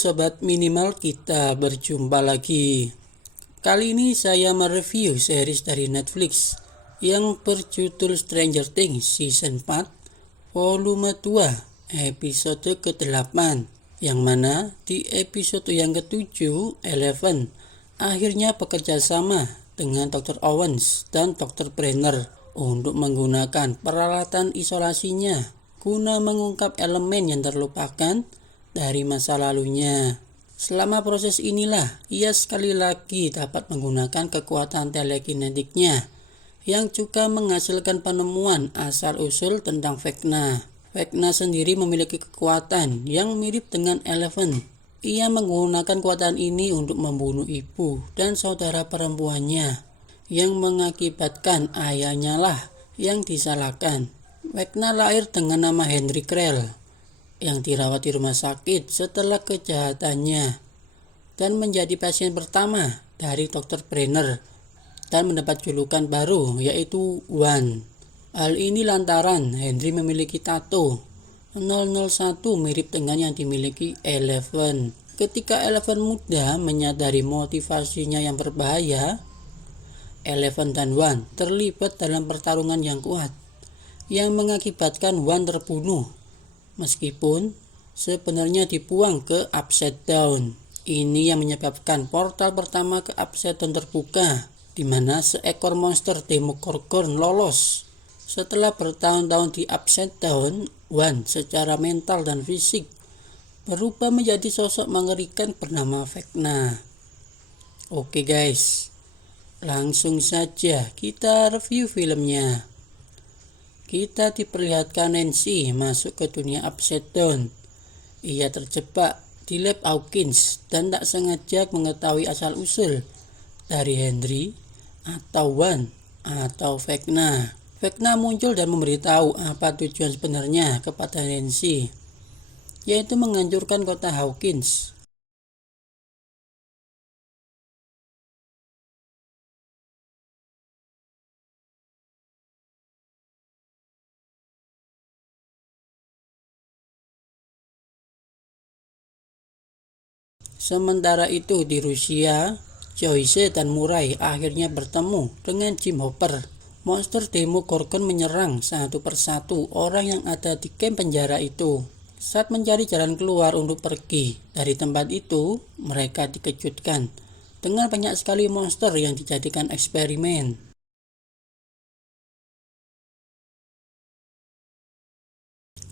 Sobat Minimal, kita berjumpa lagi. Kali ini saya mereview series dari Netflix yang berjudul Stranger Things Season 4 Volume 2 episode ke-8, yang mana di episode yang ke-7 Eleven akhirnya bekerja sama dengan Dr. Owens dan Dr. Brenner untuk menggunakan peralatan isolasinya guna mengungkap elemen yang terlupakan dari masa lalunya. Selama proses inilah ia sekali lagi dapat menggunakan kekuatan telekinetiknya yang juga menghasilkan penemuan asal-usul tentang Vecna. Vecna sendiri memiliki kekuatan yang mirip dengan Eleven. Ia menggunakan kekuatan ini untuk membunuh ibu dan saudara perempuannya, yang mengakibatkan ayahnya lah yang disalahkan. Vecna lahir dengan nama Henry Krell yang dirawat di rumah sakit setelah kejahatannya dan menjadi pasien pertama dari Dr. Brenner dan mendapat julukan baru yaitu One. Hal ini lantaran Henry memiliki tato 001 mirip dengan yang dimiliki Eleven. Ketika Eleven muda menyadari motivasinya yang berbahaya, Eleven dan One terlibat dalam pertarungan yang kuat yang mengakibatkan One terbunuh, meskipun sebenarnya dibuang ke Upside Down. Ini yang menyebabkan portal pertama ke Upside Down terbuka, di mana seekor monster Demogorgon lolos. Setelah bertahun-tahun di Upside Down, One secara mental dan fisik berubah menjadi sosok mengerikan bernama Vecna. Oke guys, langsung saja kita review filmnya. Kita diperlihatkan Nancy masuk ke dunia Upside Down. Ia terjebak di lab Hawkins dan tak sengaja mengetahui asal-usul dari Henry atau One atau Vecna. Vecna muncul dan memberitahu apa tujuan sebenarnya kepada Nancy, yaitu menghancurkan kota Hawkins. Sementara itu di Rusia, Joyce dan Murray akhirnya bertemu dengan Jim Hopper. Monster Demogorgon menyerang satu persatu orang yang ada di kamp penjara itu. Saat mencari jalan keluar untuk pergi dari tempat itu, mereka dikejutkan dengan banyak sekali monster yang dijadikan eksperimen.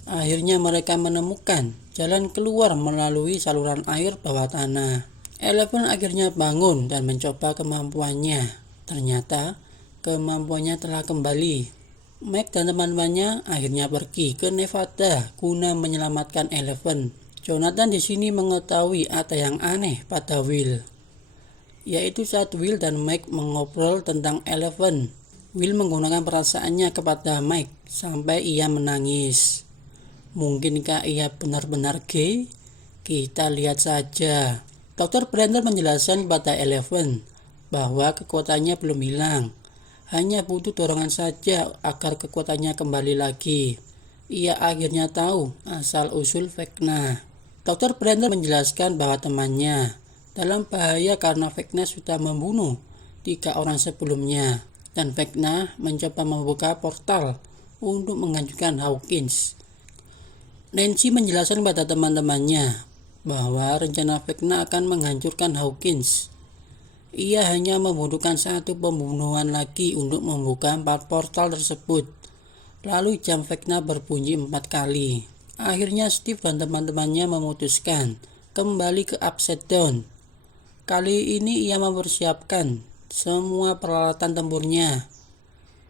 Akhirnya mereka menemukan jalan keluar melalui saluran air bawah tanah. Eleven akhirnya bangun dan mencoba kemampuannya. Ternyata kemampuannya telah kembali. Mike dan teman-temannya akhirnya pergi ke Nevada guna menyelamatkan Eleven. Jonathan di sini mengetahui ada yang aneh pada Will, yaitu saat Will dan Mike mengobrol tentang Eleven. Will menggunakan perasaannya kepada Mike sampai ia menangis. Mungkinkah ia benar-benar gay? Kita lihat saja. Dr. Brenner menjelaskan kepada Eleven bahwa kekuatannya belum hilang, hanya butuh dorongan saja agar kekuatannya kembali lagi. Ia akhirnya tahu asal-usul Vecna. Dr. Brenner menjelaskan bahwa temannya dalam bahaya karena Vecna sudah membunuh 3 orang sebelumnya, dan Vecna mencoba membuka portal untuk menghancurkan Hawkins. Nancy menjelaskan pada teman-temannya bahwa rencana Vecna akan menghancurkan Hawkins. Ia hanya membutuhkan satu pembunuhan lagi untuk membuka 4 portal tersebut. Lalu jam Vecna berbunyi 4 kali. Akhirnya Steve dan teman-temannya memutuskan kembali ke Upside Down. Kali ini ia mempersiapkan semua peralatan tempurnya.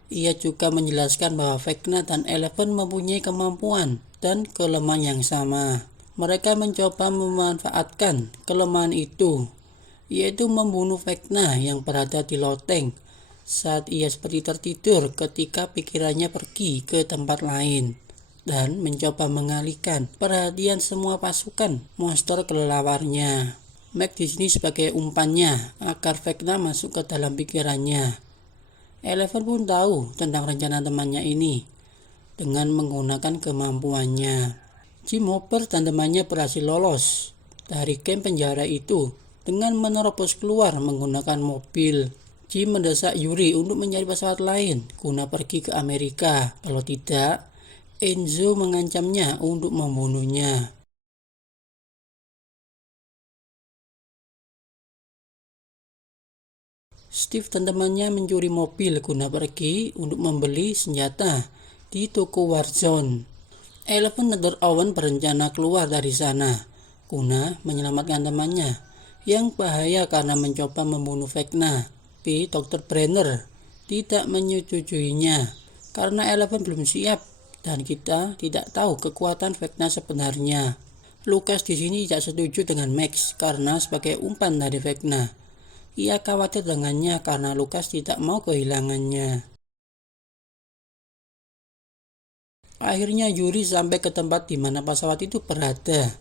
Ia juga menjelaskan bahwa Vecna dan Eleven mempunyai kemampuan dan kelemahan yang sama. Mereka mencoba memanfaatkan kelemahan itu, yaitu membunuh Vecna yang berada di loteng saat ia seperti tertidur ketika pikirannya pergi ke tempat lain, dan mencoba mengalihkan perhatian semua pasukan monster kelelawarnya. Mike di sini sebagai umpannya agar Vecna masuk ke dalam pikirannya. Eleven pun tahu tentang rencana temannya ini dengan menggunakan kemampuannya. Jim Hopper dan temannya berhasil lolos dari kamp penjara itu dengan menerobos keluar menggunakan mobil. Jim mendesak Yuri untuk mencari pesawat lain guna pergi ke Amerika. Kalau tidak, Enzo mengancamnya untuk membunuhnya. Steve dan temannya mencuri mobil guna pergi untuk membeli senjata di toko Warzone. Eleven dan Dr. Owen berencana keluar dari sana guna menyelamatkan temannya yang bahaya karena mencoba membunuh Vecna. Tapi Dr. Brenner tidak menyetujuinya karena Eleven belum siap dan kita tidak tahu kekuatan Vecna sebenarnya. Lucas di sini tidak setuju dengan Max karena sebagai umpan dari Vecna. Ia khawatir dengannya karena Lucas tidak mau kehilangannya. Akhirnya Yuri sampai ke tempat di mana pesawat itu berada.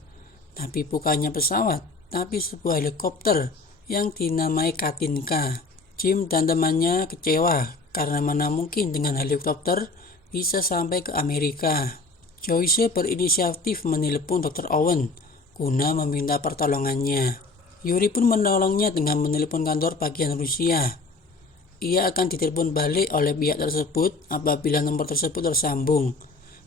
Tapi bukannya pesawat, tapi sebuah helikopter yang dinamai Katinka. Jim dan temannya kecewa karena mana mungkin dengan helikopter bisa sampai ke Amerika. Joyce berinisiatif menelpon Dr. Owen guna meminta pertolongannya. Yuri pun menolongnya dengan menelpon kantor bagian Rusia. Ia akan ditelepon balik oleh pihak tersebut apabila nomor tersebut tersambung.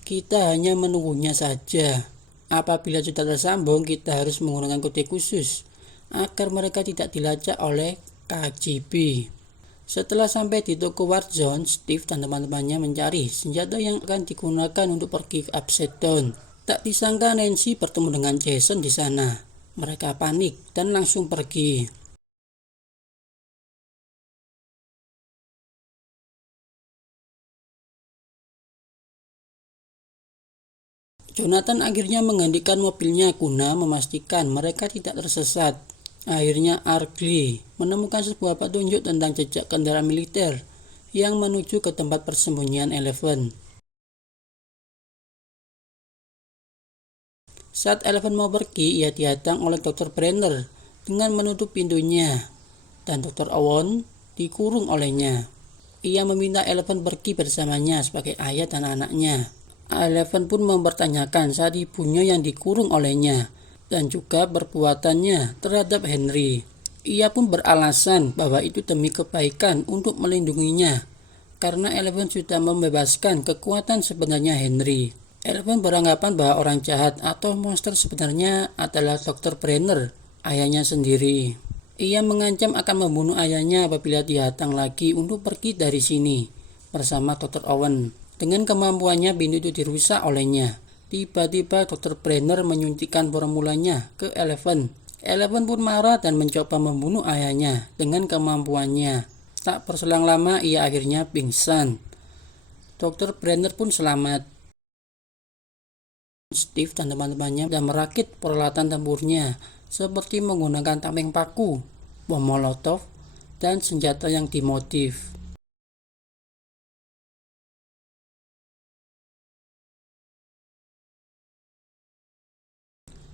Kita hanya menunggunya saja. Apabila sudah tersambung, kita harus menggunakan kode khusus agar mereka tidak dilacak oleh KGB. Setelah sampai di toko Warzone, Steve dan teman-temannya mencari senjata yang akan digunakan untuk pergi ke Upside Down. Tak disangka Nancy bertemu dengan Jason di sana. Mereka panik dan langsung pergi. Jonathan akhirnya menggantikan mobilnya guna memastikan mereka tidak tersesat. Akhirnya Argley menemukan sebuah petunjuk tentang jejak kendaraan militer yang menuju ke tempat persembunyian Eleven. Saat Eleven mau pergi, ia dihadang oleh Dr. Brenner dengan menutup pintunya dan Dr. Owen dikurung olehnya. Ia meminta Eleven pergi bersamanya sebagai ayah dan anaknya. Eleven pun mempertanyakan saat ibunya yang dikurung olehnya dan juga perbuatannya terhadap Henry. Ia pun beralasan bahwa itu demi kebaikan untuk melindunginya karena Eleven sudah membebaskan kekuatan sebenarnya Henry. Eleven beranggapan bahwa orang jahat atau monster sebenarnya adalah Dr. Brenner, ayahnya sendiri. Ia mengancam akan membunuh ayahnya apabila datang lagi untuk pergi dari sini bersama Dr. Owen. Dengan kemampuannya, pintu itu dirusak olehnya. Tiba-tiba Dr. Brenner menyuntikkan formulanya ke Eleven. Eleven pun marah dan mencoba membunuh ayahnya dengan kemampuannya. Tak berselang lama, ia akhirnya pingsan. Dr. Brenner pun selamat. Steve dan teman-temannya sudah merakit peralatan tempurnya seperti menggunakan tameng paku, bom molotov, dan senjata yang dimodif.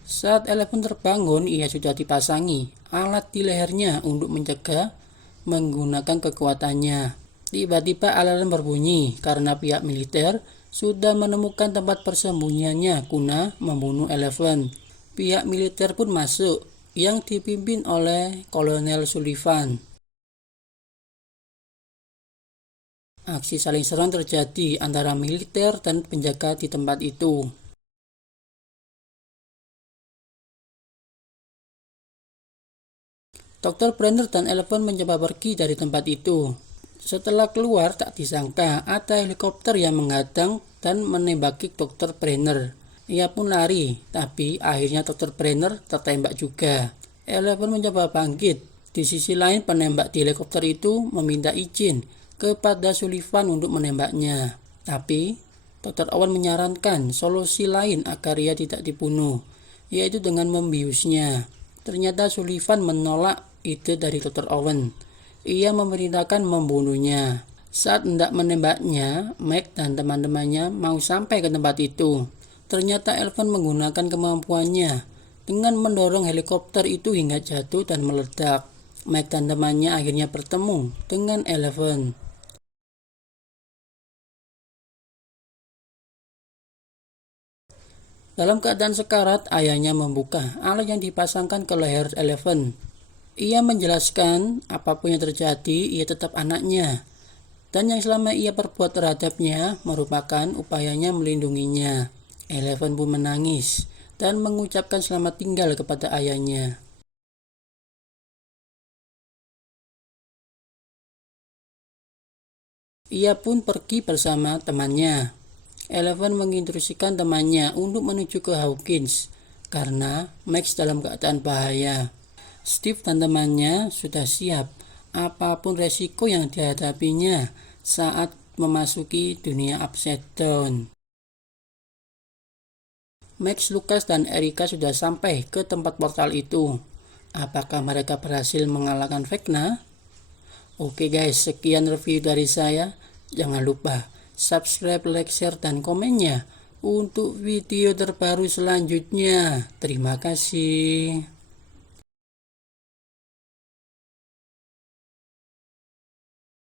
Saat Eleven terbangun, ia sudah dipasangi alat di lehernya untuk mencegah menggunakan kekuatannya. Tiba-tiba alarm berbunyi karena pihak militer sudah menemukan tempat persembunyiannya guna membunuh Eleven. Pihak militer pun masuk yang dipimpin oleh Kolonel Sullivan. Aksi saling serang terjadi antara militer dan penjaga di tempat itu. Dr. Brenner dan Eleven mencoba pergi dari tempat itu. Setelah keluar, tak disangka ada helikopter yang menghadang dan menembaki Dr. Brenner. Ia pun lari, tapi akhirnya Dr. Brenner tertembak juga. Eleven mencoba bangkit. Di sisi lain, penembak di helikopter itu meminta izin kepada Sullivan untuk menembaknya. Tapi Dr. Owen menyarankan solusi lain agar ia tidak dibunuh, yaitu dengan membiusnya. Ternyata Sullivan menolak ide dari Dr. Owen. Ia memerintahkan membunuhnya. Saat hendak menembaknya, Mike dan teman-temannya mau sampai ke tempat itu. Ternyata Eleven menggunakan kemampuannya dengan mendorong helikopter itu hingga jatuh dan meledak. Mike dan temannya akhirnya bertemu dengan Eleven. Dalam keadaan sekarat, ayahnya membuka alat yang dipasangkan ke leher Eleven. Ia menjelaskan apapun yang terjadi, ia tetap anaknya. Dan yang selama ia perbuat terhadapnya merupakan upayanya melindunginya. Eleven pun menangis dan mengucapkan selamat tinggal kepada ayahnya. Ia pun pergi bersama temannya. Eleven menginstruksikan temannya untuk menuju ke Hawkins karena Max dalam keadaan bahaya. Steve dan temannya sudah siap apapun resiko yang dihadapinya saat memasuki dunia Upside Down. Max, Lucas, dan Erica sudah sampai ke tempat portal itu. Apakah mereka berhasil mengalahkan Vecna? Oke guys, sekian review dari saya. Jangan lupa subscribe, like, share, dan komennya untuk video terbaru selanjutnya. Terima kasih.